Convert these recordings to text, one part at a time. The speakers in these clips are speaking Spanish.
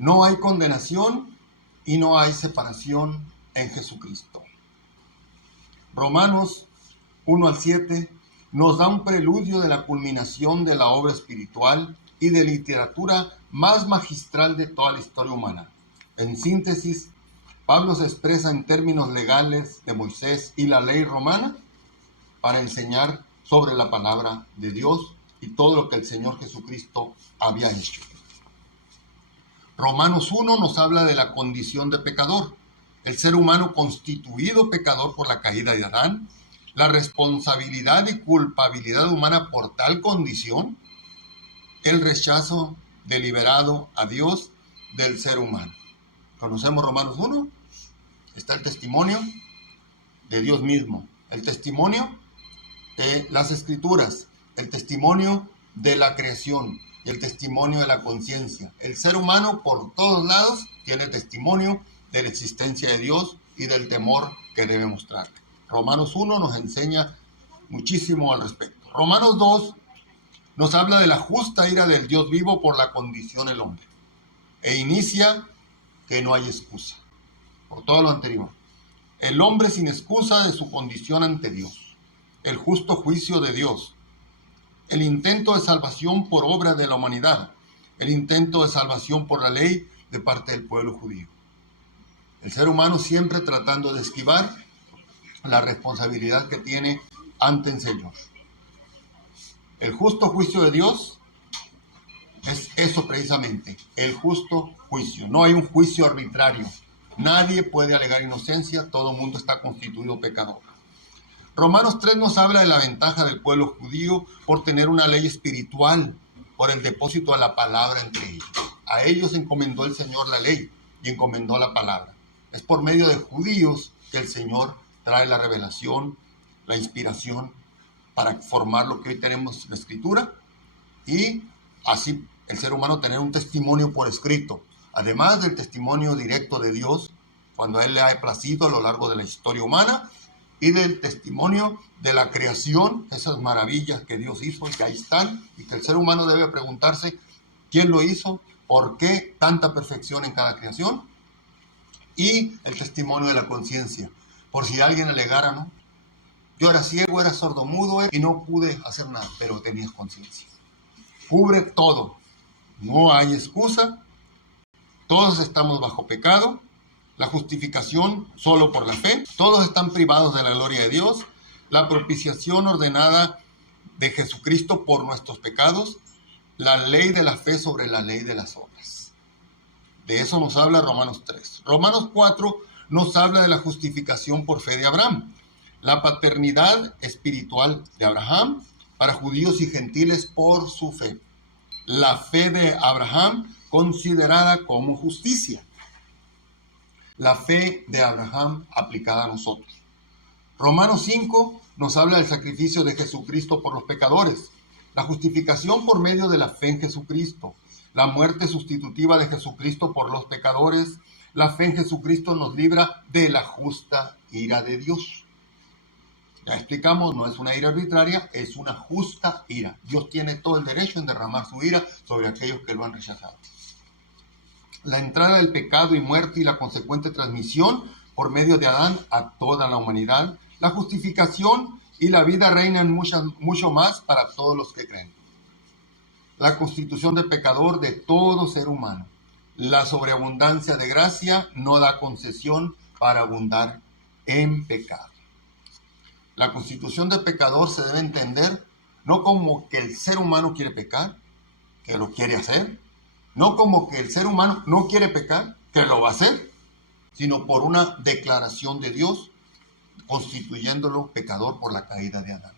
No hay condenación y no hay separación en Jesucristo. Romanos 1 al 7 nos da un preludio de la culminación de la obra espiritual y de literatura más magistral de toda la historia humana. En síntesis, Pablo se expresa en términos legales de Moisés y la ley romana para enseñar sobre la palabra de Dios y todo lo que el Señor Jesucristo había hecho. Romanos 1 nos habla de la condición de pecador, el ser humano constituido pecador por la caída de Adán, la responsabilidad y culpabilidad humana por tal condición, el rechazo deliberado a Dios del ser humano. ¿Conocemos Romanos 1? Está el testimonio de Dios mismo, el testimonio de las Escrituras, el testimonio de la creación, el testimonio de la conciencia. El ser humano por todos lados tiene testimonio de la existencia de Dios y del temor que debe mostrar. Romanos 1 nos enseña muchísimo al respecto. Romanos 2 nos habla de la justa ira del Dios vivo por la condición del hombre. E inicia que no hay excusa. Por todo lo anterior. El hombre sin excusa de su condición ante Dios. El justo juicio de Dios. El intento de salvación por obra de la humanidad. El intento de salvación por la ley de parte del pueblo judío. El ser humano siempre tratando de esquivar la responsabilidad que tiene ante el Señor. El justo juicio de Dios es eso precisamente, el justo juicio. No hay un juicio arbitrario. Nadie puede alegar inocencia, todo el mundo está constituido pecador. Romanos 3 nos habla de la ventaja del pueblo judío por tener una ley espiritual, por el depósito de la palabra entre ellos. A ellos encomendó el Señor la ley y encomendó la palabra. Es por medio de judíos que el Señor trae la revelación, la inspiración para formar lo que hoy tenemos en la Escritura y así el ser humano tener un testimonio por escrito, además del testimonio directo de Dios cuando a Él le ha placido a lo largo de la historia humana y del testimonio de la creación, esas maravillas que Dios hizo y que ahí están y que el ser humano debe preguntarse quién lo hizo, por qué tanta perfección en cada creación y el testimonio de la conciencia. Por si alguien alegara, ¿no? Yo era ciego, era sordomudo y no pude hacer nada, pero tenías conciencia. Cubre todo. No hay excusa. Todos estamos bajo pecado. La justificación solo por la fe. Todos están privados de la gloria de Dios. La propiciación ordenada de Jesucristo por nuestros pecados. La ley de la fe sobre la ley de las obras. De eso nos habla Romanos 3. Romanos 4 nos habla de la justificación por fe de Abraham, la paternidad espiritual de Abraham para judíos y gentiles por su fe. La fe de Abraham considerada como justicia. La fe de Abraham aplicada a nosotros. Romanos 5 nos habla del sacrificio de Jesucristo por los pecadores, la justificación por medio de la fe en Jesucristo, la muerte sustitutiva de Jesucristo por los pecadores. La fe en Jesucristo nos libra de la justa ira de Dios. Ya explicamos, no es una ira arbitraria, es una justa ira. Dios tiene todo el derecho en derramar su ira sobre aquellos que lo han rechazado. La entrada del pecado y muerte y la consecuente transmisión por medio de Adán a toda la humanidad. La justificación y la vida reinan mucho más para todos los que creen. La constitución de pecador de todo ser humano. La sobreabundancia de gracia no da concesión para abundar en pecado. La constitución de pecador se debe entender no como que el ser humano quiere pecar, que lo quiere hacer, no como que el ser humano no quiere pecar, que lo va a hacer, sino por una declaración de Dios constituyéndolo pecador por la caída de Adán.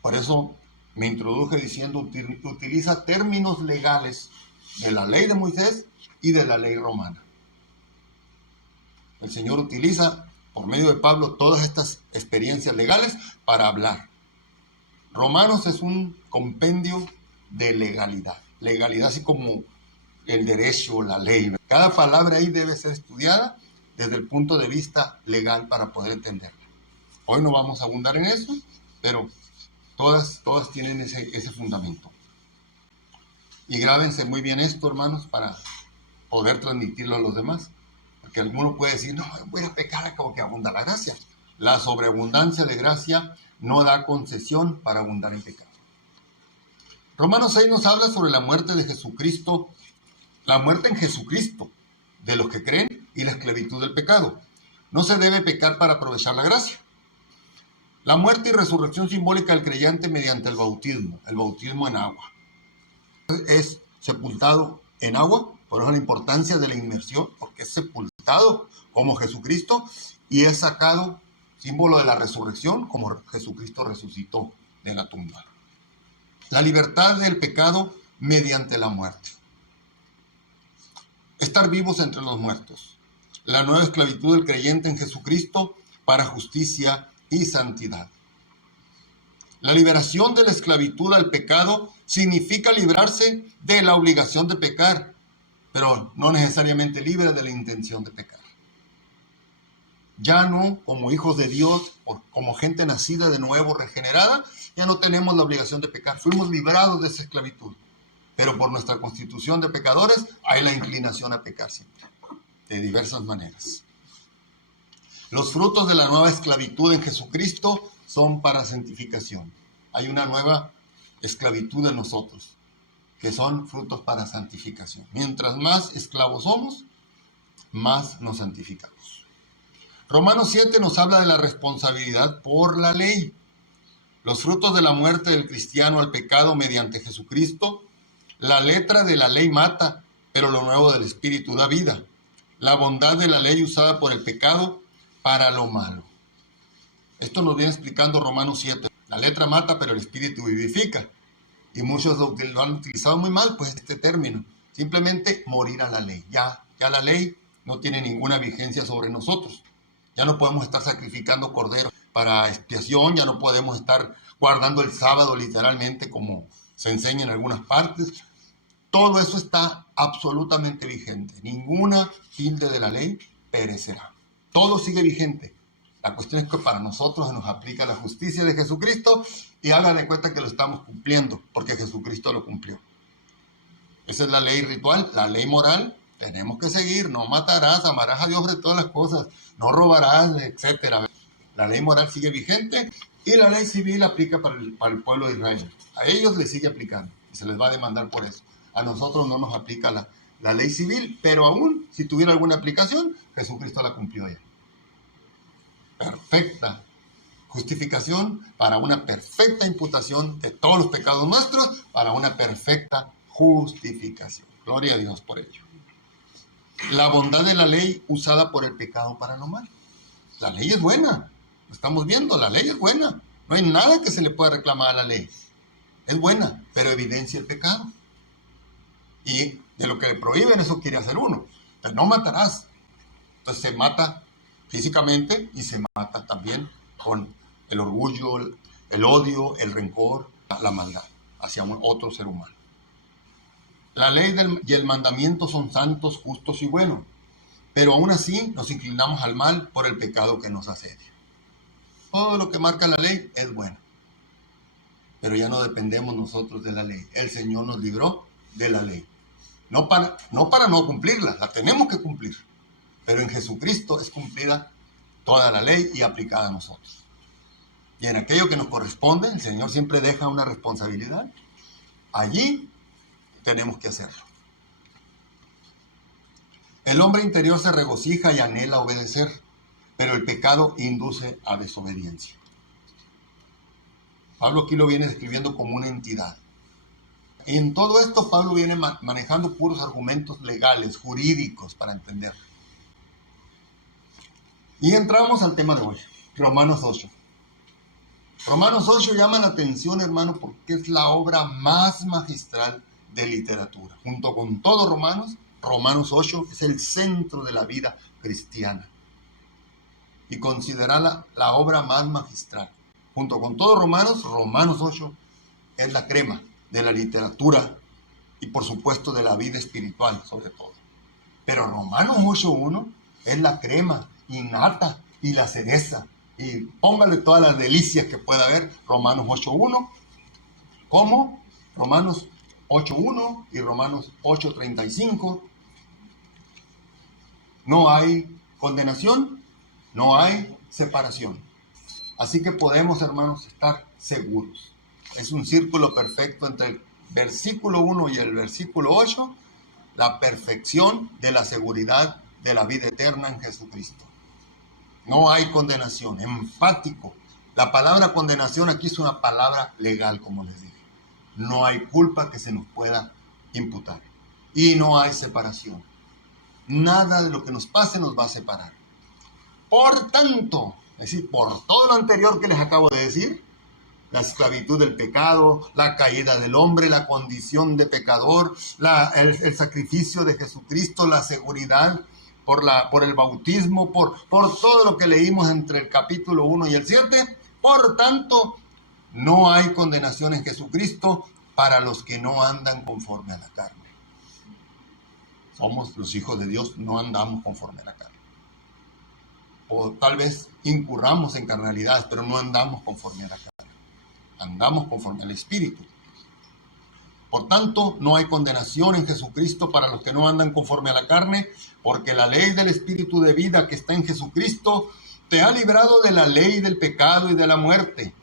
Por eso me introduje diciendo, utiliza términos legales de la ley de Moisés y de la ley romana. El Señor utiliza, por medio de Pablo, todas estas experiencias legales para hablar. Romanos es un compendio de legalidad. Legalidad así como el derecho, la ley. Cada palabra ahí debe ser estudiada desde el punto de vista legal para poder entenderla. Hoy no vamos a abundar en eso, pero todas tienen ese fundamento. Y grábense muy bien esto, hermanos, para poder transmitirlo a los demás. Porque alguno puede decir, no, voy a pecar como que abunda la gracia. La sobreabundancia de gracia no da concesión para abundar en pecado. Romanos 6 nos habla sobre la muerte de Jesucristo, la muerte en Jesucristo, de los que creen, y la esclavitud del pecado. No se debe pecar para aprovechar la gracia. La muerte y resurrección simbólica del creyente mediante el bautismo en agua. Es sepultado en agua, por eso la importancia de la inmersión, porque es sepultado como Jesucristo y es sacado, símbolo de la resurrección, como Jesucristo resucitó de la tumba. La libertad del pecado mediante la muerte. Estar vivos entre los muertos. La nueva esclavitud del creyente en Jesucristo para justicia y santidad. La liberación de la esclavitud al pecado significa librarse de la obligación de pecar, pero no necesariamente libre de la intención de pecar. Ya no, como hijos de Dios, o como gente nacida de nuevo, regenerada, ya no tenemos la obligación de pecar. Fuimos librados de esa esclavitud, pero por nuestra constitución de pecadores hay la inclinación a pecar siempre, de diversas maneras. Los frutos de la nueva esclavitud en Jesucristo son para santificación. Hay una nueva esclavitud en nosotros, que son frutos para santificación. Mientras más esclavos somos, más nos santificamos. Romanos 7 nos habla de la responsabilidad por la ley. Los frutos de la muerte del cristiano al pecado mediante Jesucristo. La letra de la ley mata, pero lo nuevo del Espíritu da vida. La bondad de la ley usada por el pecado para lo malo. Esto nos viene explicando Romanos 7. La letra mata, pero el Espíritu vivifica. Y muchos lo han utilizado muy mal, pues este término. Simplemente morir a la ley. Ya la ley no tiene ninguna vigencia sobre nosotros. Ya no podemos estar sacrificando corderos para expiación, ya no podemos estar guardando el sábado literalmente como se enseña en algunas partes. Todo eso está absolutamente vigente. Ninguna tilde de la ley perecerá. Todo sigue vigente. La cuestión es que para nosotros se nos aplica la justicia de Jesucristo y hagan de cuenta que lo estamos cumpliendo porque Jesucristo lo cumplió. Esa es la ley ritual, la ley moral. Tenemos que seguir, no matarás, amarás a Dios sobre todas las cosas, no robarás, etc. La ley moral sigue vigente y la ley civil aplica para el pueblo de Israel. A ellos les sigue aplicando y se les va a demandar por eso. A nosotros no nos aplica la ley civil, pero aún si tuviera alguna aplicación, Jesucristo la cumplió ya. Perfecta justificación para una perfecta imputación de todos los pecados nuestros, para una perfecta justificación. Gloria a Dios por ello. La bondad de la ley usada por el pecado para lo malo. La ley es buena, lo estamos viendo, la ley es buena. No hay nada que se le pueda reclamar a la ley. Es buena, pero evidencia el pecado. Y de lo que le prohíben, eso quiere hacer uno. Entonces, no matarás. Entonces se mata físicamente y se mata también con el orgullo, el odio, el rencor, la maldad hacia otro ser humano. La ley y el mandamiento son santos, justos y buenos, pero aún así nos inclinamos al mal por el pecado que nos asedia. Todo lo que marca la ley es bueno, pero ya no dependemos nosotros de la ley. El Señor nos libró de la ley. No para no cumplirla, la tenemos que cumplir, pero en Jesucristo es cumplida toda la ley y aplicada a nosotros. Y en aquello que nos corresponde, el Señor siempre deja una responsabilidad. Allí tenemos que hacerlo. El hombre interior se regocija y anhela obedecer, pero el pecado induce a desobediencia. Pablo aquí lo viene describiendo como una entidad. Y en todo esto Pablo viene manejando puros argumentos legales, jurídicos, para entenderlo. Y entramos al tema de hoy, Romanos 8. Romanos 8 llama la atención, hermano, porque es la obra más magistral de literatura. Junto con todo Romanos 8 es el centro de la vida cristiana. Y considerarla la obra más magistral. Junto con todo Romanos 8 es la crema de la literatura y por supuesto de la vida espiritual sobre todo. Pero Romanos 8.1 es la crema innata y la cereza. Y póngale todas las delicias que pueda haber. Romanos 8.1 como Romanos 8:1 y Romanos 8:35. No hay condenación, no hay separación. Así que podemos, hermanos, estar seguros. Es un círculo perfecto entre el versículo 1 y el versículo 8, la perfección de la seguridad de la vida eterna en Jesucristo. No hay condenación, enfático. La palabra condenación aquí es una palabra legal, como les dije. No hay culpa que se nos pueda imputar. Y no hay separación. Nada de lo que nos pase nos va a separar. Por tanto, es decir, por todo lo anterior que les acabo de decir, la esclavitud del pecado, la caída del hombre, la condición de pecador, el sacrificio de Jesucristo, la seguridad por el bautismo, por todo lo que leímos entre el capítulo 1 y el 7. Por tanto, no hay condenación en Jesucristo para los que no andan conforme a la carne. Somos los hijos de Dios, no andamos conforme a la carne. O tal vez incurramos en carnalidades, pero no andamos conforme a la carne. Andamos conforme al Espíritu. Por tanto, no hay condenación en Jesucristo para los que no andan conforme a la carne, porque la ley del Espíritu de vida que está en Jesucristo te ha librado de la ley del pecado y de la muerte.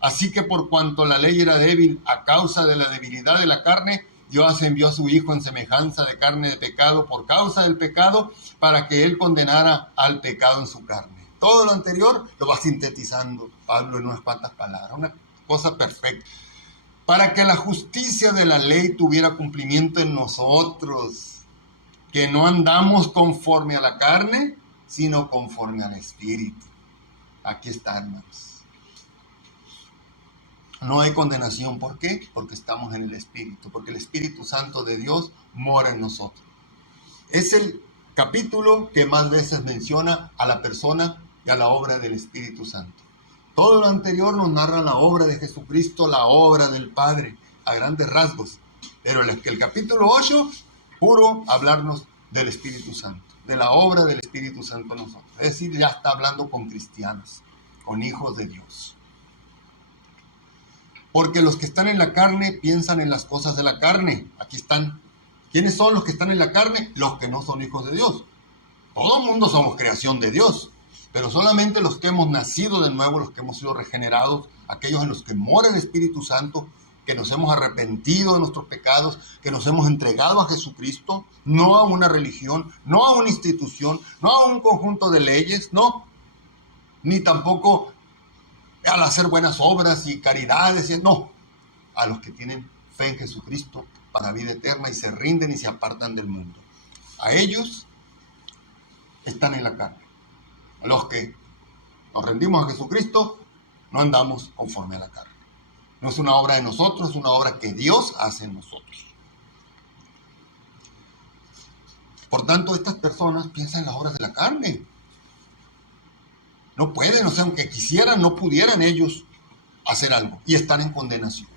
Así que por cuanto la ley era débil a causa de la debilidad de la carne, Dios envió a su Hijo en semejanza de carne de pecado por causa del pecado, para que Él condenara al pecado en su carne. Todo lo anterior lo va sintetizando Pablo en unas cuantas palabras, una cosa perfecta. Para que la justicia de la ley tuviera cumplimiento en nosotros, que no andamos conforme a la carne, sino conforme al Espíritu. Aquí está, hermanos. No hay condenación. ¿Por qué? Porque estamos en el Espíritu, porque el Espíritu Santo de Dios mora en nosotros. Es el capítulo que más veces menciona a la persona y a la obra del Espíritu Santo. Todo lo anterior nos narra la obra de Jesucristo, la obra del Padre, a grandes rasgos. Pero el capítulo 8, puro hablarnos del Espíritu Santo, de la obra del Espíritu Santo en nosotros. Es decir, ya está hablando con cristianos, con hijos de Dios. Porque los que están en la carne piensan en las cosas de la carne. Aquí están. ¿Quiénes son los que están en la carne? Los que no son hijos de Dios. Todo el mundo somos creación de Dios, pero solamente los que hemos nacido de nuevo, los que hemos sido regenerados, aquellos en los que mora el Espíritu Santo, que nos hemos arrepentido de nuestros pecados, que nos hemos entregado a Jesucristo, no a una religión, no a una institución, no a un conjunto de leyes, no, ni tampoco al hacer buenas obras y caridades, no, a los que tienen fe en Jesucristo para vida eterna y se rinden y se apartan del mundo. A ellos están en la carne. A los que nos rendimos a Jesucristo, no andamos conforme a la carne. No es una obra de nosotros, es una obra que Dios hace en nosotros. Por tanto, estas personas piensan en las obras de la carne. No pueden, o sea, aunque quisieran, no pudieran ellos hacer algo y están en condenación.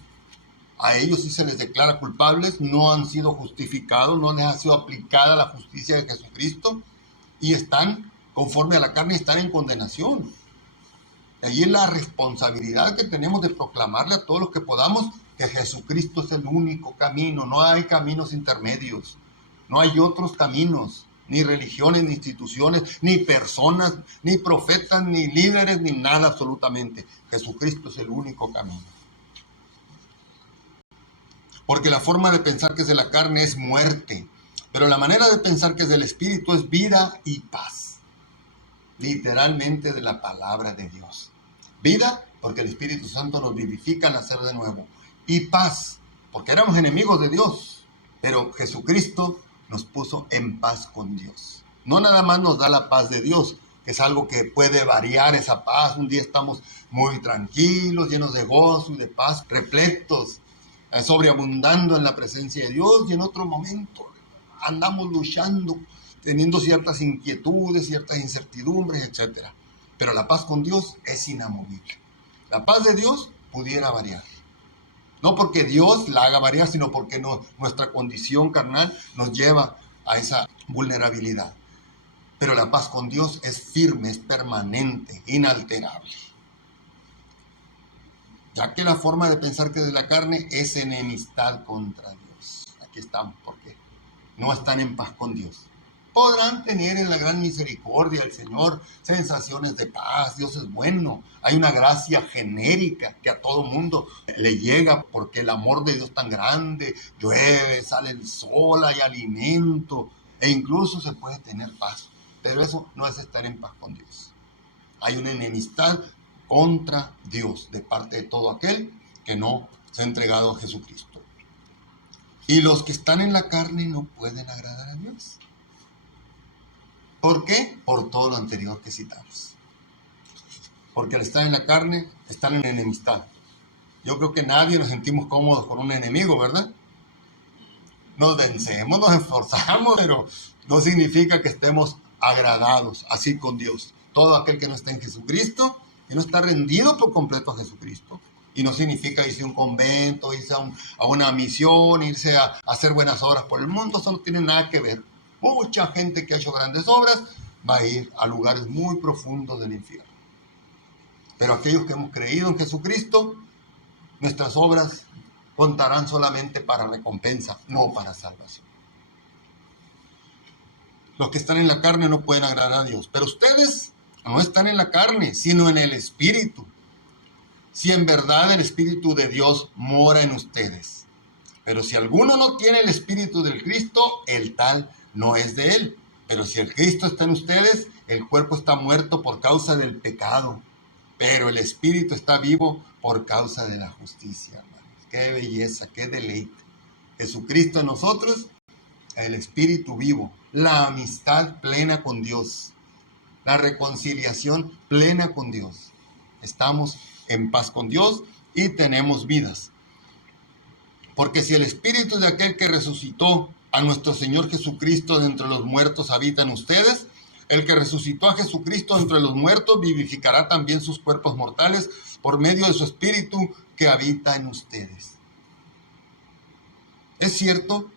A ellos sí se les declara culpables, no han sido justificados, no les ha sido aplicada la justicia de Jesucristo y están conforme a la carne, están en condenación. De ahí es la responsabilidad que tenemos de proclamarle a todos los que podamos que Jesucristo es el único camino, no hay caminos intermedios, no hay otros caminos, ni religiones, ni instituciones, ni personas, ni profetas, ni líderes, ni nada absolutamente. Jesucristo es el único camino. Porque la forma de pensar que es de la carne es muerte, pero la manera de pensar que es del Espíritu es vida y paz. Literalmente de la palabra de Dios. Vida, porque el Espíritu Santo nos vivifica al nacer de nuevo. Y paz, porque éramos enemigos de Dios, pero Jesucristo nos puso en paz con Dios. No nada más nos da la paz de Dios, que es algo que puede variar esa paz. Un día estamos muy tranquilos, llenos de gozo y de paz, repletos, sobreabundando en la presencia de Dios, y en otro momento andamos luchando, teniendo ciertas inquietudes, ciertas incertidumbres, etc. Pero la paz con Dios es inamovible. La paz de Dios pudiera variar. No porque Dios la haga variar, sino porque nuestra condición carnal nos lleva a esa vulnerabilidad. Pero la paz con Dios es firme, es permanente, inalterable. Ya que la forma de pensar que es de la carne es enemistad contra Dios. aquí estamos, porque no están en paz con Dios. Podrán tener en la gran misericordia del Señor sensaciones de paz, Dios es bueno. Hay una gracia genérica que a todo mundo le llega porque el amor de Dios es tan grande, llueve, sale el sol, hay alimento e incluso se puede tener paz. Pero eso no es estar en paz con Dios. Hay una enemistad contra Dios de parte de todo aquel que no se ha entregado a Jesucristo. Y los que están en la carne no pueden agradar a Dios. ¿Por qué? Por todo lo anterior que citamos. Porque al estar en la carne, están en enemistad. Yo creo que nadie nos sentimos cómodos con un enemigo, ¿verdad? Nos vencemos, nos esforzamos, pero no significa que estemos agradados así con Dios. Todo aquel que no está en Jesucristo, que no está rendido por completo a Jesucristo. Y no significa irse a un convento, irse a una misión, irse a hacer buenas obras por el mundo. Eso no tiene nada que ver. Mucha gente que ha hecho grandes obras va a ir a lugares muy profundos del infierno. Pero aquellos que hemos creído en Jesucristo, nuestras obras contarán solamente para recompensa, no para salvación. Los que están en la carne no pueden agradar a Dios, pero ustedes no están en la carne, sino en el Espíritu. Si en verdad el Espíritu de Dios mora en ustedes. Pero si alguno no tiene el Espíritu del Cristo, el tal no es de él. Pero si el Cristo está en ustedes, el cuerpo está muerto por causa del pecado, pero el Espíritu está vivo por causa de la justicia, hermanos. Qué belleza, qué deleite. Jesucristo en nosotros, el Espíritu vivo, la amistad plena con Dios, la reconciliación plena con Dios. Estamos en paz con Dios y tenemos vidas. Porque si el Espíritu de aquel que resucitó a nuestro Señor Jesucristo de entre los muertos habita en ustedes, el que resucitó a Jesucristo de entre los muertos vivificará también sus cuerpos mortales por medio de su Espíritu que habita en ustedes. Es cierto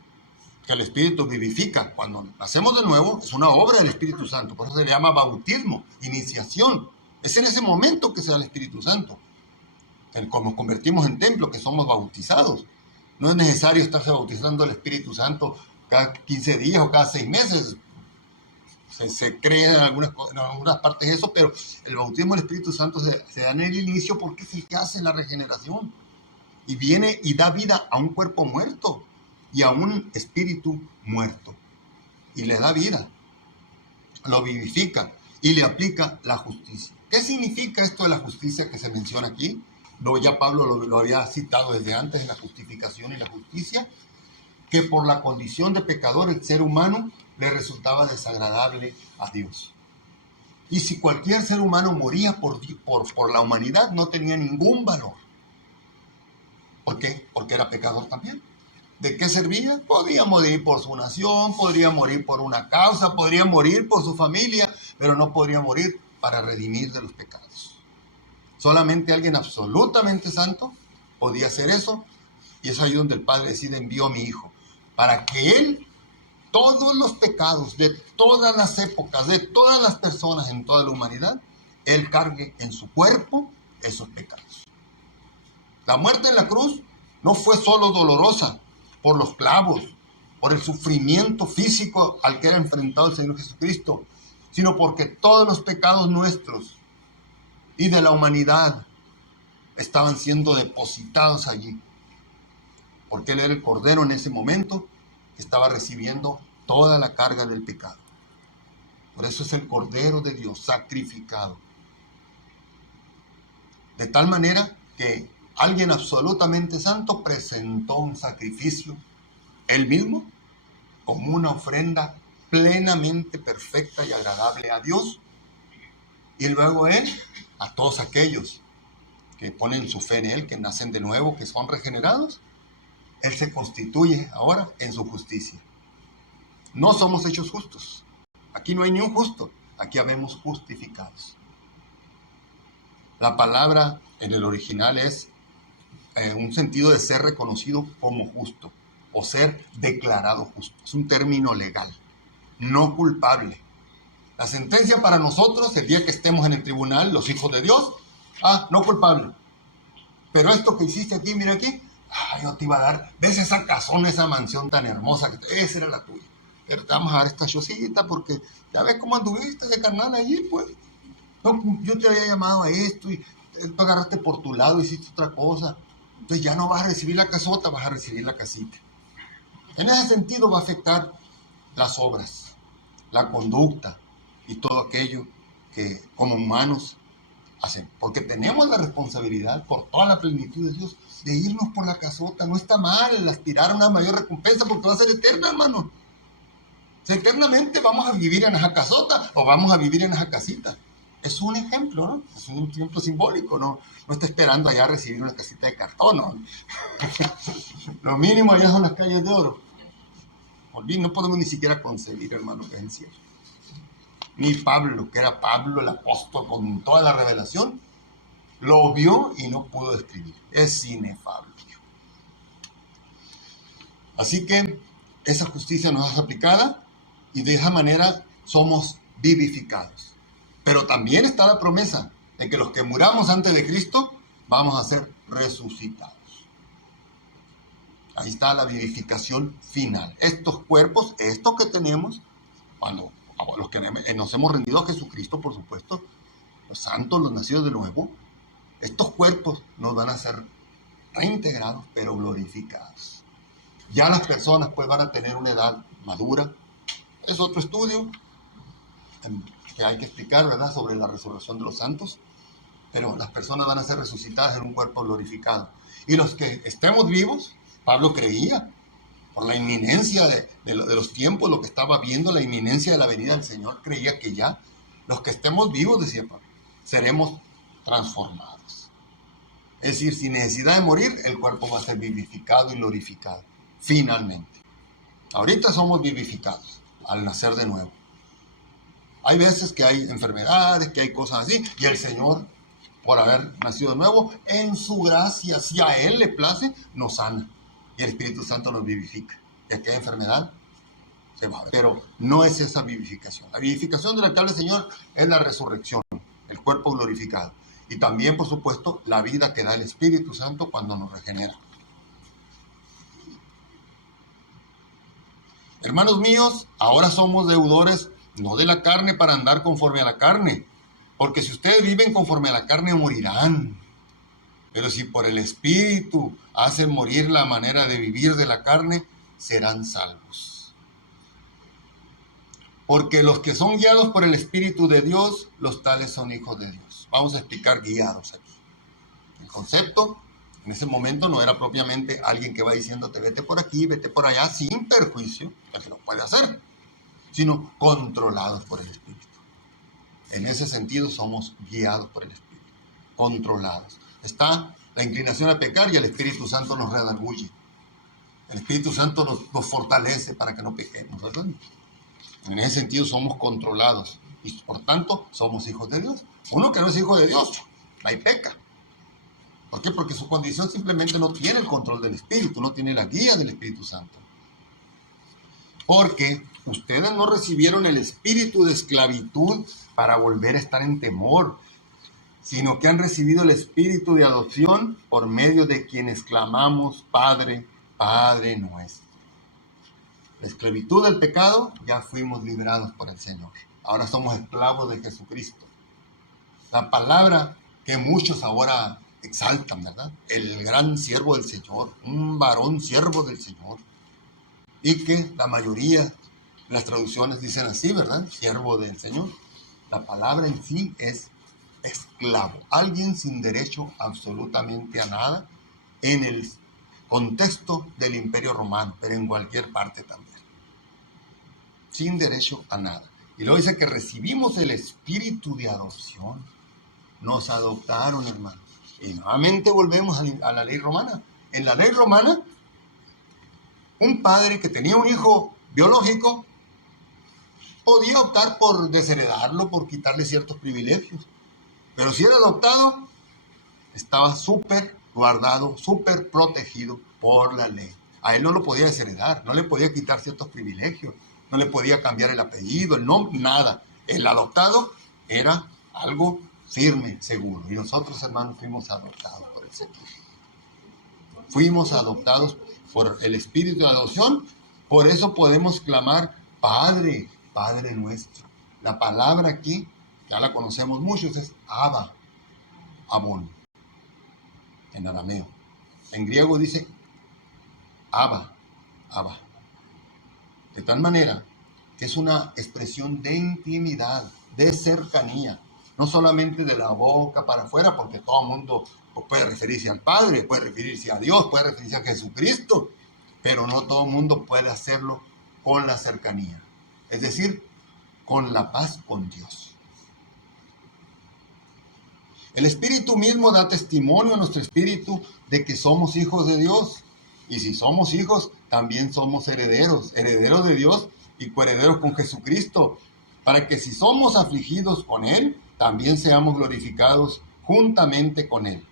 que el Espíritu vivifica. Cuando nacemos de nuevo, es una obra del Espíritu Santo. Por eso se le llama bautismo, iniciación. Es en ese momento que se da el Espíritu Santo. Como nos convertimos en templo, que somos bautizados. No es necesario estarse bautizando el Espíritu Santo cada 15 días o cada 6 meses. Se cree en algunas partes eso, pero el bautismo del Espíritu Santo se da en el inicio porque es el que hace la regeneración. Y viene y da vida a un cuerpo muerto y a un espíritu muerto. Y le da vida, lo vivifica y le aplica la justicia. ¿Qué significa esto de la justicia que se menciona aquí? Ya Pablo lo había citado desde antes en la justificación y la justicia, que por la condición de pecador el ser humano le resultaba desagradable a Dios. Y si cualquier ser humano moría por la humanidad, no tenía ningún valor. ¿Por qué? Porque era pecador también. ¿De qué servía? Podría morir por su nación, podría morir por una causa, podría morir por su familia, pero no podría morir para redimir de los pecados. Solamente alguien absolutamente santo podía hacer eso, y es ahí donde el Padre decide: envió a mi Hijo, para que Él, todos los pecados de todas las épocas, de todas las personas en toda la humanidad, Él cargue en su cuerpo esos pecados. La muerte en la cruz no fue solo dolorosa por los clavos, por el sufrimiento físico al que era enfrentado el Señor Jesucristo, sino porque todos los pecados nuestros y de la humanidad estaban siendo depositados allí. Porque Él era el Cordero en ese momento que estaba recibiendo toda la carga del pecado. Por eso es el Cordero de Dios sacrificado. De tal manera que alguien absolutamente santo presentó un sacrificio, Él mismo, como una ofrenda plenamente perfecta y agradable a Dios. Y luego Él, a todos aquellos que ponen su fe en Él, que nacen de nuevo, que son regenerados, Él se constituye ahora en su justicia. No somos hechos justos. Aquí no hay ni un justo. Aquí habemos justificados. La palabra en el original es un sentido de ser reconocido como justo o ser declarado justo. Es un término legal, no culpable. La sentencia para nosotros, el día que estemos en el tribunal, los hijos de Dios, no culpable. Pero esto que hiciste aquí, mira aquí, Ay, yo te iba a dar, ¿ves esa casona, esa mansión tan hermosa? Esa era la tuya. Pero te vamos a dar esta chocita porque ya ves cómo anduviste de carnal allí, pues. No, yo te había llamado a esto y tú agarraste por tu lado, hiciste otra cosa. Entonces ya no vas a recibir la casota, vas a recibir la casita. En ese sentido va a afectar las obras, la conducta y todo aquello que como humanos hacen. Porque tenemos la responsabilidad por toda la plenitud de Dios de irnos por la casota. No está mal aspirar a una mayor recompensa porque va a ser eterna, hermano. O sea, eternamente vamos a vivir en esa casota o vamos a vivir en esa casita. Es un ejemplo, ¿no? Es un ejemplo simbólico, ¿no? No está esperando allá recibir una casita de cartón, ¿no? Lo mínimo allá son las calles de oro. No podemos ni siquiera concebir, hermano, que es el cielo. Ni Pablo, que era Pablo el apóstol con toda la revelación, lo vio y no pudo describir. Es inefable. Así que esa justicia nos es aplicada y de esa manera somos vivificados. Pero también está la promesa de que los que muramos antes de Cristo vamos a ser resucitados. Ahí está la vivificación final. Estos cuerpos, estos que tenemos, cuando los que nos hemos rendido a Jesucristo, por supuesto, los santos, los nacidos de nuevo, estos cuerpos nos van a ser reintegrados, pero glorificados. Ya las personas pues van a tener una edad madura. Es otro estudio que hay que explicar, ¿verdad?, sobre la resurrección de los santos. Pero las personas van a ser resucitadas en un cuerpo glorificado. Y los que estemos vivos, Pablo creía, por la inminencia de los tiempos, lo que estaba viendo, la inminencia de la venida del Señor, creía que ya los que estemos vivos, decía Pablo, seremos transformados. Es decir, sin necesidad de morir, el cuerpo va a ser vivificado y glorificado, finalmente. Ahorita somos vivificados al nacer de nuevo. Hay veces que hay enfermedades, que hay cosas así, y el Señor, por haber nacido de nuevo, en su gracia, si a Él le place, nos sana. Y el Espíritu Santo nos vivifica. Y aquella enfermedad se va. Pero no es esa vivificación. La vivificación de la que habla el Señor es la resurrección, el cuerpo glorificado. Y también, por supuesto, la vida que da el Espíritu Santo cuando nos regenera. Hermanos míos, ahora somos deudores, no de la carne para andar conforme a la carne. Porque si ustedes viven conforme a la carne, morirán. Pero si por el Espíritu hacen morir la manera de vivir de la carne, serán salvos. Porque los que son guiados por el Espíritu de Dios, los tales son hijos de Dios. Vamos a explicar guiados aquí. El concepto, en ese momento, no era propiamente alguien que va diciéndote vete por aquí, vete por allá, sin perjuicio, porque lo puede hacer, sino controlados por el Espíritu. En ese sentido somos guiados por el Espíritu, controlados. Está la inclinación a pecar y el Espíritu Santo nos redarguye. El Espíritu Santo nos fortalece para que no pequemos, ¿verdad? En ese sentido somos controlados y por tanto somos hijos de Dios. Uno que no es hijo de Dios, ahí peca. ¿Por qué? Porque su condición simplemente no tiene el control del Espíritu, no tiene la guía del Espíritu Santo. Porque ustedes no recibieron el espíritu de esclavitud para volver a estar en temor, sino que han recibido el espíritu de adopción por medio de quienes clamamos, Padre, Padre nuestro. La esclavitud del pecado, ya fuimos liberados por el Señor. Ahora somos esclavos de Jesucristo. La palabra que muchos ahora exaltan, ¿verdad? El gran siervo del Señor, un varón siervo del Señor. Y que la mayoría de las traducciones dicen así, ¿verdad? Siervo del Señor. La palabra en sí es esclavo. Alguien sin derecho absolutamente a nada en el contexto del Imperio Romano, pero en cualquier parte también. Sin derecho a nada. Y luego dice que recibimos el espíritu de adopción. Nos adoptaron, hermanos. Y nuevamente volvemos a la ley romana. En la ley romana, un padre que tenía un hijo biológico podía optar por desheredarlo, por quitarle ciertos privilegios. Pero si era adoptado, estaba súper guardado, súper protegido por la ley. A él no lo podía desheredar, no le podía quitar ciertos privilegios, no le podía cambiar el apellido, el nombre, nada. El adoptado era algo firme, seguro. Y nosotros, hermanos, fuimos adoptados por el Señor. Fuimos adoptados por el Espíritu de adopción. Por eso podemos clamar, Padre, Padre nuestro. La palabra aquí, ya la conocemos muchos, es Abba, Abón, en arameo. En griego dice Abba, Abba. De tal manera que es una expresión de intimidad, de cercanía, no solamente de la boca para afuera, porque todo el mundo puede referirse al Padre, puede referirse a Dios, puede referirse a Jesucristo, pero no todo el mundo puede hacerlo con la cercanía, es decir, con la paz con Dios. El Espíritu mismo da testimonio a nuestro espíritu de que somos hijos de Dios. Y si somos hijos, también somos herederos, herederos de Dios y coherederos con Jesucristo, para que si somos afligidos con Él, también seamos glorificados juntamente con Él.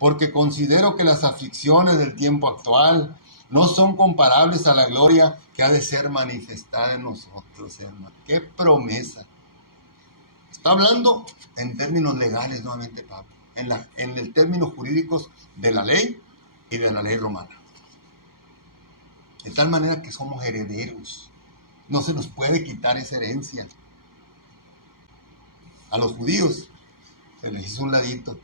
Porque considero que las aflicciones del tiempo actual no son comparables a la gloria que ha de ser manifestada en nosotros, hermano. ¡Qué promesa! Está hablando en términos legales nuevamente, Pablo, en el términos jurídicos de la ley y de la ley romana. De tal manera que somos herederos. No se nos puede quitar esa herencia. A los judíos se les hizo un ladito.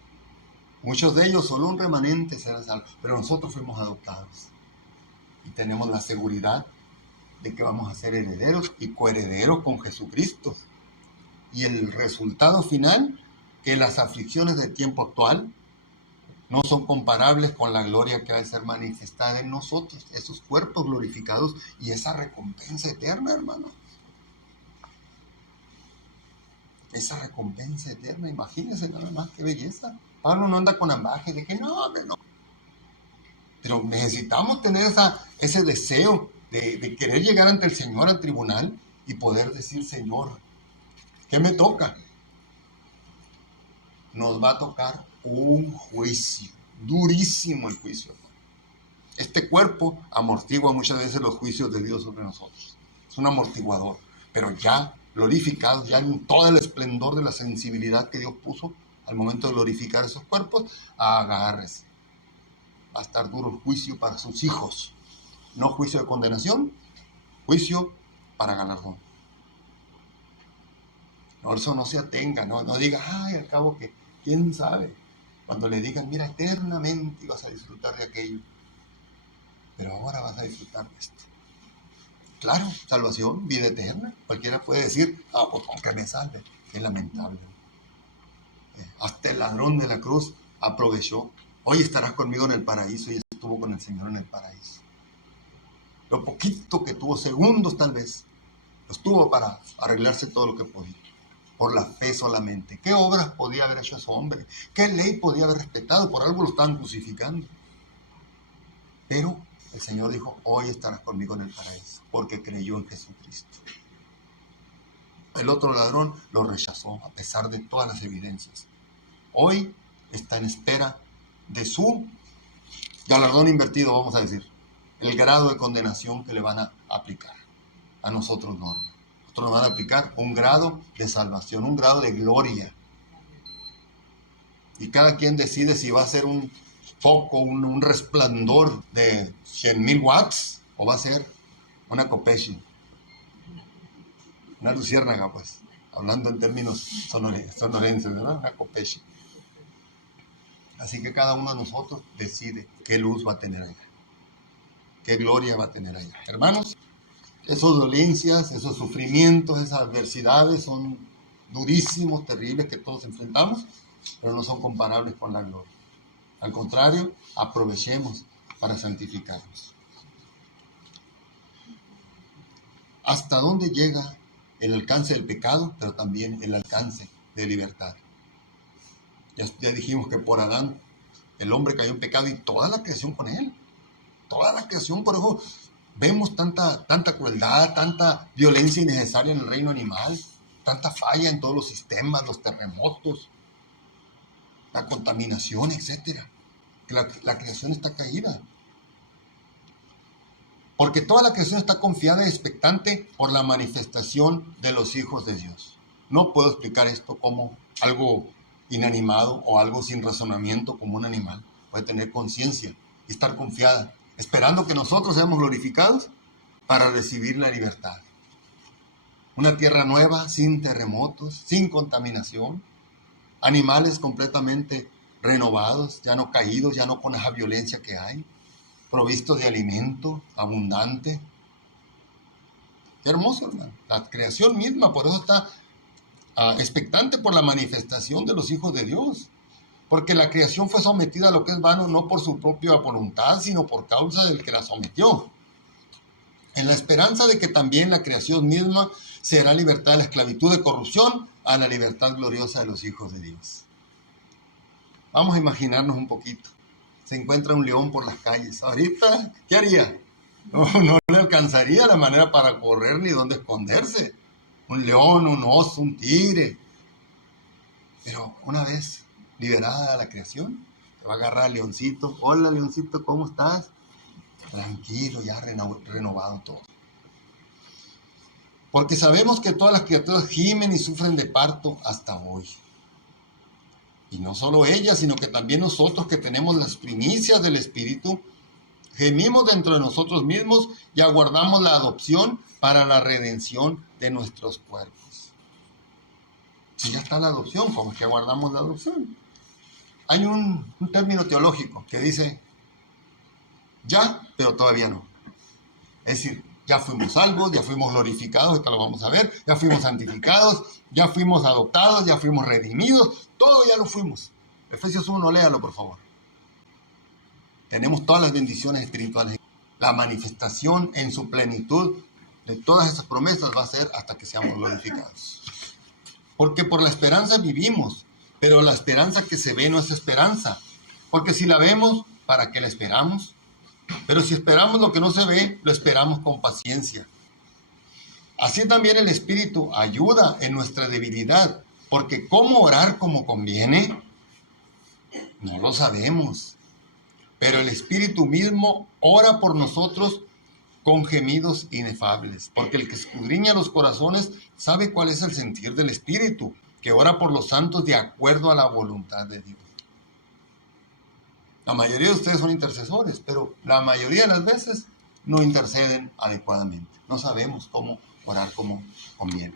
Muchos de ellos, solo un remanente serán salvos, pero nosotros fuimos adoptados. Y tenemos la seguridad de que vamos a ser herederos y coherederos con Jesucristo. Y el resultado final, que las aflicciones del tiempo actual no son comparables con la gloria que ha de ser manifestada en nosotros, esos cuerpos glorificados y esa recompensa eterna, hermano. Esa recompensa eterna, imagínense nada más, qué belleza. Pablo no anda con ambaje de que no, hombre, no. Pero necesitamos tener ese deseo de querer llegar ante el Señor al tribunal y poder decir, Señor, ¿qué me toca? Nos va a tocar un juicio, durísimo el juicio. Este cuerpo amortigua muchas veces los juicios de Dios sobre nosotros. Es un amortiguador, pero ya glorificados, ya en todo el esplendor de la sensibilidad que Dios puso al momento de glorificar esos cuerpos, agárrese. Va a estar duro el juicio para sus hijos. No juicio de condenación, juicio para galardón. Por eso no se atenga, no diga, ay, al cabo que, quién sabe. Cuando le digan, mira, eternamente vas a disfrutar de aquello. Pero ahora vas a disfrutar de esto. Claro, salvación, vida eterna. Cualquiera puede decir, pues con que me salve. Qué lamentable. Hasta el ladrón de la cruz aprovechó. Hoy estarás conmigo en el paraíso, y estuvo con el Señor en el paraíso. Lo poquito que tuvo, segundos tal vez, los tuvo para arreglarse todo lo que podía. Por la fe solamente. ¿Qué obras podía haber hecho ese hombre? ¿Qué ley podía haber respetado? Por algo lo estaban crucificando. Pero el Señor dijo, hoy estarás conmigo en el paraíso, porque creyó en Jesucristo. El otro ladrón lo rechazó, a pesar de todas las evidencias. Hoy está en espera de su galardón invertido, vamos a decir, el grado de condenación que le van a aplicar. A nosotros no. Nosotros nos van a aplicar un grado de salvación, un grado de gloria. Y cada quien decide si va a ser un foco, un resplandor de 100,000 watts o va a ser una copechi, una luciérnaga, pues, hablando en términos sonorenses, ¿verdad? Una copechi. Así que cada uno de nosotros decide qué luz va a tener allá, qué gloria va a tener allá. Hermanos, esas dolencias, esos sufrimientos, esas adversidades son durísimos, terribles, que todos enfrentamos, pero no son comparables con la gloria. Al contrario, aprovechemos para santificarnos. ¿Hasta dónde llega el alcance del pecado, pero también el alcance de libertad? Ya dijimos que por Adán el hombre cayó en pecado y toda la creación con él. Toda la creación, por eso vemos tanta crueldad, tanta violencia innecesaria en el reino animal, tanta falla en todos los sistemas, los terremotos, la contaminación, etcétera. Que la creación está caída. Porque toda la creación está confiada y expectante por la manifestación de los hijos de Dios. No puedo explicar esto como algo inanimado o algo sin razonamiento como un animal. Puede tener conciencia y y estar confiada, esperando que nosotros seamos glorificados para recibir la libertad. Una tierra nueva, sin terremotos, sin contaminación, animales completamente renovados, ya no caídos, ya no con esa violencia que hay, provistos de alimento abundante. Qué hermoso, hermano. La creación misma, por eso está expectante por la manifestación de los hijos de Dios. Porque la creación fue sometida a lo que es vano, no por su propia voluntad, sino por causa del que la sometió. En la esperanza de que también la creación misma será libertada de la esclavitud de corrupción a la libertad gloriosa de los hijos de Dios. Vamos a imaginarnos un poquito. Se encuentra un león por las calles. Ahorita, ¿qué haría? No le alcanzaría la manera para correr ni dónde esconderse. Un león, un oso, un tigre. Pero una vez liberada la creación, te va a agarrar al leoncito. Hola, leoncito, ¿cómo estás? Tranquilo, ya renovado todo. Porque sabemos que todas las criaturas gimen y sufren de parto hasta hoy. Y no solo ellas, sino que también nosotros que tenemos las primicias del Espíritu, gemimos dentro de nosotros mismos y aguardamos la adopción para la redención de nuestros cuerpos. Si ya está la adopción, ¿cómo es que aguardamos la adopción? Hay un término teológico que dice, ya, pero todavía no. Es decir, ya fuimos salvos, ya fuimos glorificados, esto lo vamos a ver, ya fuimos santificados, ya fuimos adoptados, ya fuimos redimidos, todo ya lo fuimos. Efesios 1, léalo por favor. Tenemos todas las bendiciones espirituales. La manifestación en su plenitud de todas esas promesas va a ser hasta que seamos glorificados. Porque por la esperanza vivimos, pero la esperanza que se ve no es esperanza. Porque si la vemos, ¿para qué la esperamos? Pero si esperamos lo que no se ve, lo esperamos con paciencia. Así también el Espíritu ayuda en nuestra debilidad, porque ¿cómo orar como conviene? No lo sabemos. Pero el Espíritu mismo ora por nosotros con gemidos inefables, porque el que escudriña los corazones sabe cuál es el sentir del Espíritu, que ora por los santos de acuerdo a la voluntad de Dios. La mayoría de ustedes son intercesores, pero la mayoría de las veces no interceden adecuadamente. No sabemos cómo orar como conviene.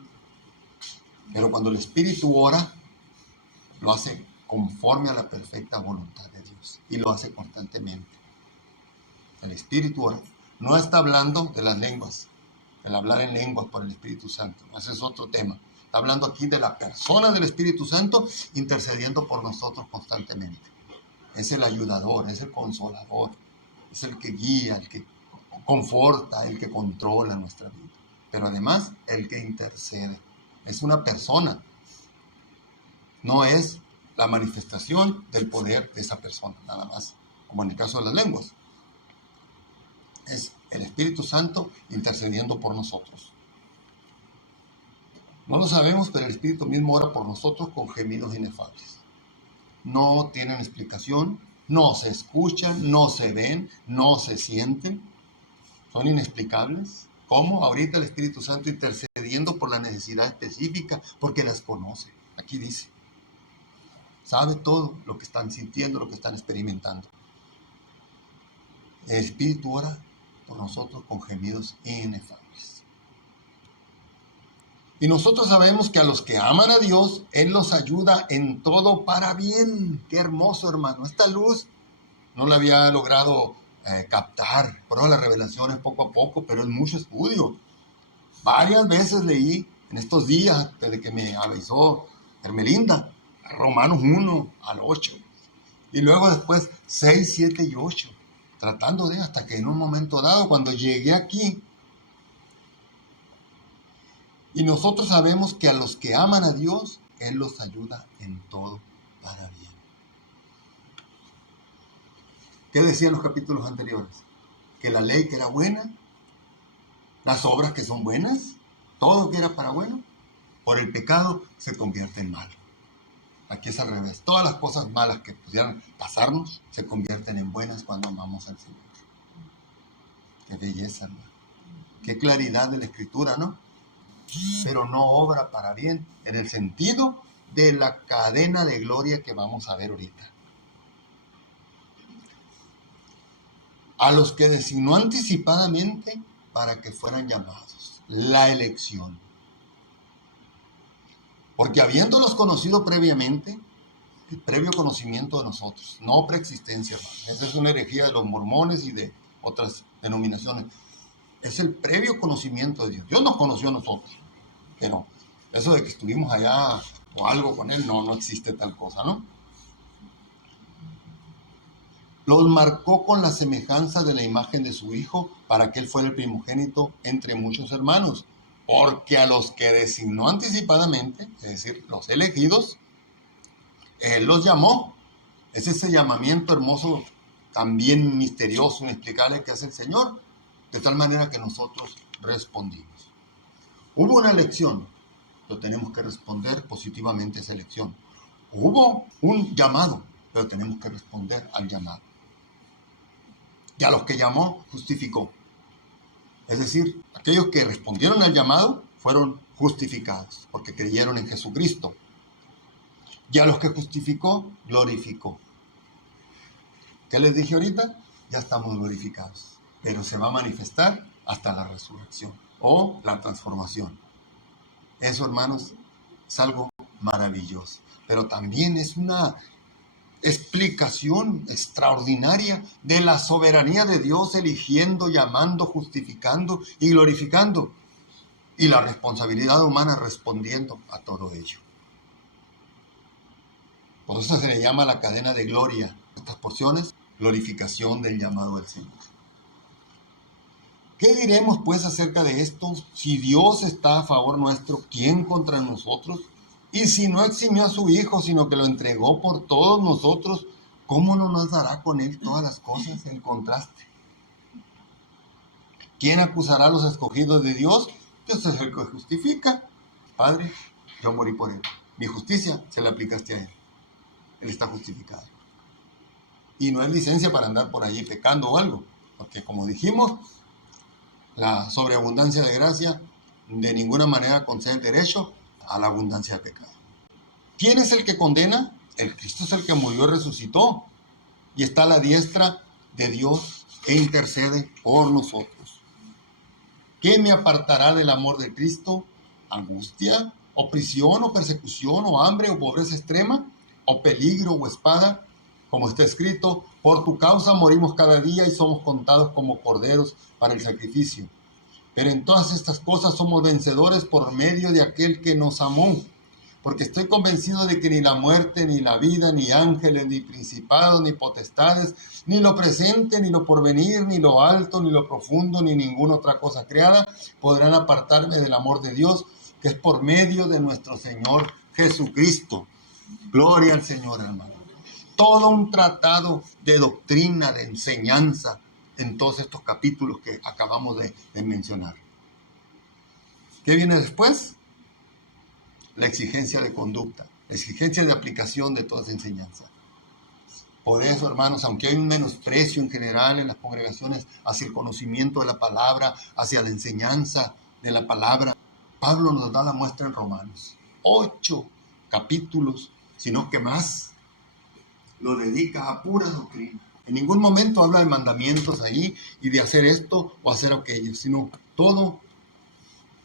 Pero cuando el Espíritu ora, lo hace conforme a la perfecta voluntad de Dios y lo hace constantemente. El Espíritu ora. No está hablando de las lenguas, el hablar en lenguas por el Espíritu Santo. Ese es otro tema. Está hablando aquí de la persona del Espíritu Santo intercediendo por nosotros constantemente. Es el ayudador, es el consolador, es el que guía, el que conforta, el que controla nuestra vida. Pero además, el que intercede. Es una persona. No es la manifestación del poder de esa persona, nada más, como en el caso de las lenguas. Es el Espíritu Santo intercediendo por nosotros. No lo sabemos, pero el Espíritu mismo ora por nosotros con gemidos inefables. No tienen explicación, no se escuchan, no se ven, no se sienten. Son inexplicables. ¿Cómo? Ahorita el Espíritu Santo intercediendo por la necesidad específica, porque las conoce. Aquí dice. Sabe todo lo que están sintiendo, lo que están experimentando. El Espíritu ora por nosotros con gemidos inefables. Y nosotros sabemos que a los que aman a Dios, Él los ayuda en todo para bien. Qué hermoso, hermano. Esta luz no la había logrado captar. Fueron las revelaciones poco a poco, pero es mucho estudio. Varias veces leí en estos días, desde que me avisó Hermelinda, Romanos 1 al 8. Y luego después 6, 7 y 8. Tratando de, hasta que en un momento dado, cuando llegué aquí, y nosotros sabemos que a los que aman a Dios, Él los ayuda en todo para bien. ¿Qué decían los capítulos anteriores? Que la ley que era buena, las obras que son buenas, todo que era para bueno, por el pecado se convierte en malo. Aquí es al revés. Todas las cosas malas que pudieran pasarnos se convierten en buenas cuando amamos al Señor. Qué belleza, hermano. Qué claridad de la Escritura, ¿no? Pero no obra para bien en el sentido de la cadena de gloria que vamos a ver ahorita. a los que designó anticipadamente para que fueran llamados. La elección. Porque habiéndolos conocido previamente, el previo conocimiento de nosotros, no preexistencia, hermano. Esa es una herejía de los mormones y de otras denominaciones. Es el previo conocimiento de Dios. Dios nos conoció a nosotros, pero eso de que estuvimos allá o algo con Él, no existe tal cosa, ¿no? Los marcó con la semejanza de la imagen de su Hijo para que Él fuera el primogénito entre muchos hermanos. Porque a los que designó anticipadamente, es decir, los elegidos, Él los llamó. Es ese llamamiento hermoso, también misterioso, inexplicable que hace el Señor, de tal manera que nosotros respondimos. Hubo una elección, pero tenemos que responder positivamente a esa elección. Hubo un llamado, pero tenemos que responder al llamado. Y a los que llamó, justificó. Es decir, aquellos que respondieron al llamado fueron justificados, porque creyeron en Jesucristo. Y a los que justificó, glorificó. ¿Qué les dije ahorita? Ya estamos glorificados, pero se va a manifestar hasta la resurrección o la transformación. Eso, hermanos, es algo maravilloso, pero también es una explicación extraordinaria de la soberanía de Dios, eligiendo, llamando, justificando y glorificando, y la responsabilidad humana respondiendo a todo ello. Por eso se le llama la cadena de gloria. Estas porciones, glorificación del llamado del Señor. ¿Qué diremos pues acerca de esto? Si Dios está a favor nuestro, ¿quién contra nosotros? Y si no eximió a su Hijo, sino que lo entregó por todos nosotros, ¿cómo no nos dará con Él todas las cosas? El contraste. ¿Quién acusará a los escogidos de Dios? Dios es el que justifica. Padre, yo morí por Él. Mi justicia se la aplicaste a Él. Él está justificado. Y no es licencia para andar por allí pecando o algo. Porque como dijimos, la sobreabundancia de gracia de ninguna manera concede el derecho a la abundancia de pecado. ¿Quién es el que condena? El Cristo es el que murió y resucitó. Y está a la diestra de Dios e intercede por nosotros. ¿Qué me apartará del amor de Cristo? ¿Angustia? ¿O prisión? ¿O persecución? ¿O hambre? ¿O pobreza extrema? ¿O peligro? ¿O espada? Como está escrito, por tu causa morimos cada día y somos contados como corderos para el sacrificio. Pero en todas estas cosas somos vencedores por medio de aquel que nos amó. Porque estoy convencido de que ni la muerte, ni la vida, ni ángeles, ni principados, ni potestades, ni lo presente, ni lo porvenir, ni lo alto, ni lo profundo, ni ninguna otra cosa creada, podrán apartarme del amor de Dios, que es por medio de nuestro Señor Jesucristo. Gloria al Señor, hermano. Todo un tratado de doctrina, de enseñanza, en todos estos capítulos que acabamos de mencionar. ¿Qué viene después? La exigencia de conducta, la exigencia de aplicación de toda esa enseñanza. Por eso, hermanos, aunque hay un menosprecio en general en las congregaciones hacia el conocimiento de la palabra, hacia la enseñanza de la palabra, Pablo nos da la muestra en Romanos. 8 capítulos, sino que más, lo dedica a pura doctrina. En ningún momento habla de mandamientos ahí y de hacer esto o hacer aquello, sino todo,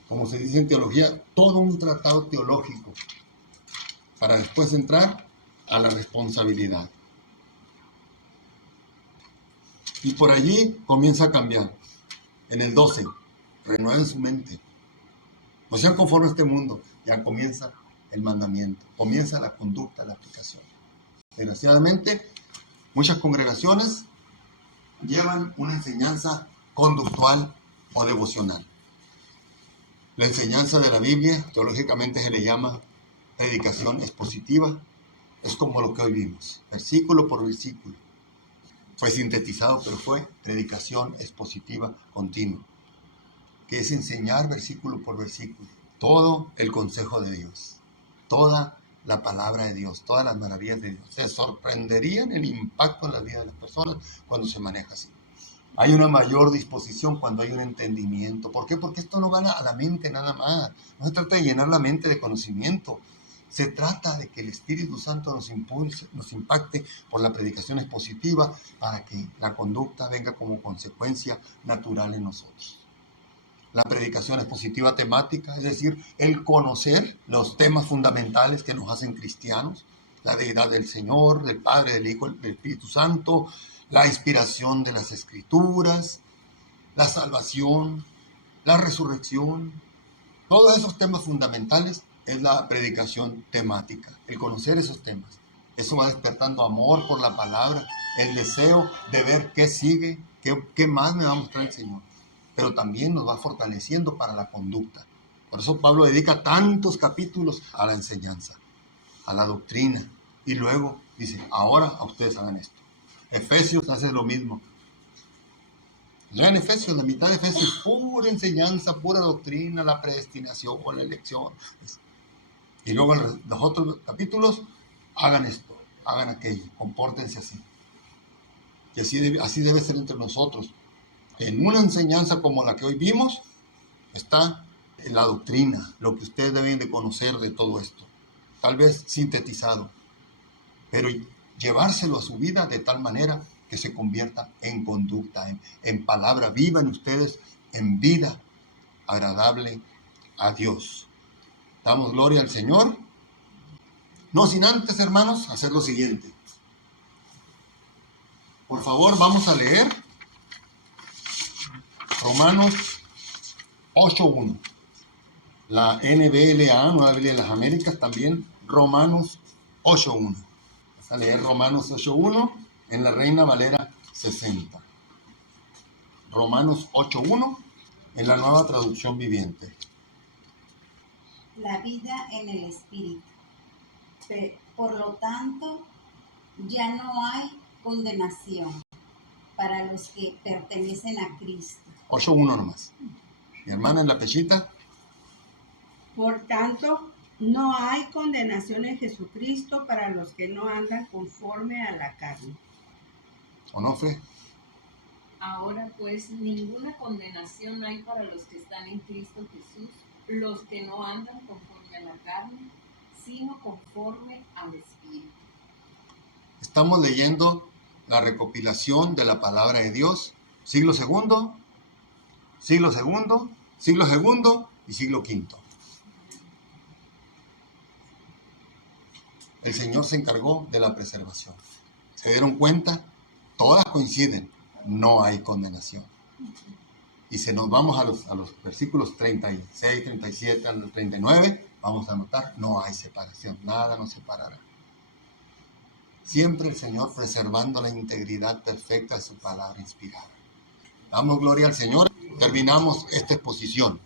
como se dice en teología, todo un tratado teológico para después entrar a la responsabilidad. Y por allí comienza a cambiar. En el 12, renueven su mente. No sean conformes a este mundo. Ya comienza el mandamiento, comienza la conducta, la aplicación. Desgraciadamente, muchas congregaciones llevan una enseñanza conductual o devocional. La enseñanza de la Biblia, teológicamente se le llama predicación expositiva. Es como lo que hoy vimos, versículo por versículo. Fue sintetizado, pero fue predicación expositiva continua, que es enseñar versículo por versículo todo el consejo de Dios, toda la palabra de Dios, todas las maravillas de Dios. Se sorprenderían el impacto en la vida de las personas cuando se maneja así. Hay una mayor disposición cuando hay un entendimiento. ¿Por qué? Porque esto no va a la mente nada más. No se trata de llenar la mente de conocimiento, Se trata de que el Espíritu Santo nos impulse, nos impacte por la predicación expositiva para que la conducta venga como consecuencia natural en nosotros. La predicación expositiva temática, es decir, el conocer los temas fundamentales que nos hacen cristianos, la deidad del Señor, del Padre, del Hijo, del Espíritu Santo, la inspiración de las Escrituras, la salvación, la resurrección. Todos esos temas fundamentales es la predicación temática, el conocer esos temas. Eso va despertando amor por la palabra, el deseo de ver qué sigue, qué más me va a mostrar el Señor. Pero también nos va fortaleciendo para la conducta. Por eso Pablo dedica tantos capítulos a la enseñanza, a la doctrina. Y luego dice, ahora a ustedes hagan esto. Efesios hace lo mismo. Lean Efesios, la mitad de Efesios, pura enseñanza, pura doctrina, la predestinación, la elección. Y luego los otros capítulos, hagan esto, hagan aquello, compórtense así. Y así debe ser entre nosotros. En una enseñanza como la que hoy vimos, está la doctrina, lo que ustedes deben de conocer de todo esto. Tal vez sintetizado, pero llevárselo a su vida de tal manera que se convierta en conducta, en palabra viva en ustedes, en vida agradable a Dios. Damos gloria al Señor. No sin antes, hermanos, hacer lo siguiente. Por favor, vamos a leer Romanos 8.1. La NBLA, Nueva Biblia de las Américas, también Romanos 8.1. Vamos a leer Romanos 8.1 en la Reina Valera 60. Romanos 8.1 en la Nueva Traducción Viviente. La vida en el Espíritu. Por lo tanto, ya no hay condenación para los que pertenecen a Cristo. 8.1 nomás. Mi hermana en la pechita. Por tanto, no hay condenación en Jesucristo para los que no andan conforme a la carne. Onofre. Ahora pues ninguna condenación hay para los que están en Cristo Jesús, los que no andan conforme a la carne, sino conforme al Espíritu. Estamos leyendo la recopilación de la palabra de Dios, siglo segundo, siglo segundo, siglo segundo y siglo V. El Señor se encargó de la preservación. ¿Se dieron cuenta? Todas coinciden, no hay condenación. Y si nos vamos a los versículos 36, 37 al 39, vamos a notar, no hay separación, nada nos separará. Siempre el Señor preservando la integridad perfecta de su palabra inspirada. Damos gloria al Señor. Terminamos esta exposición.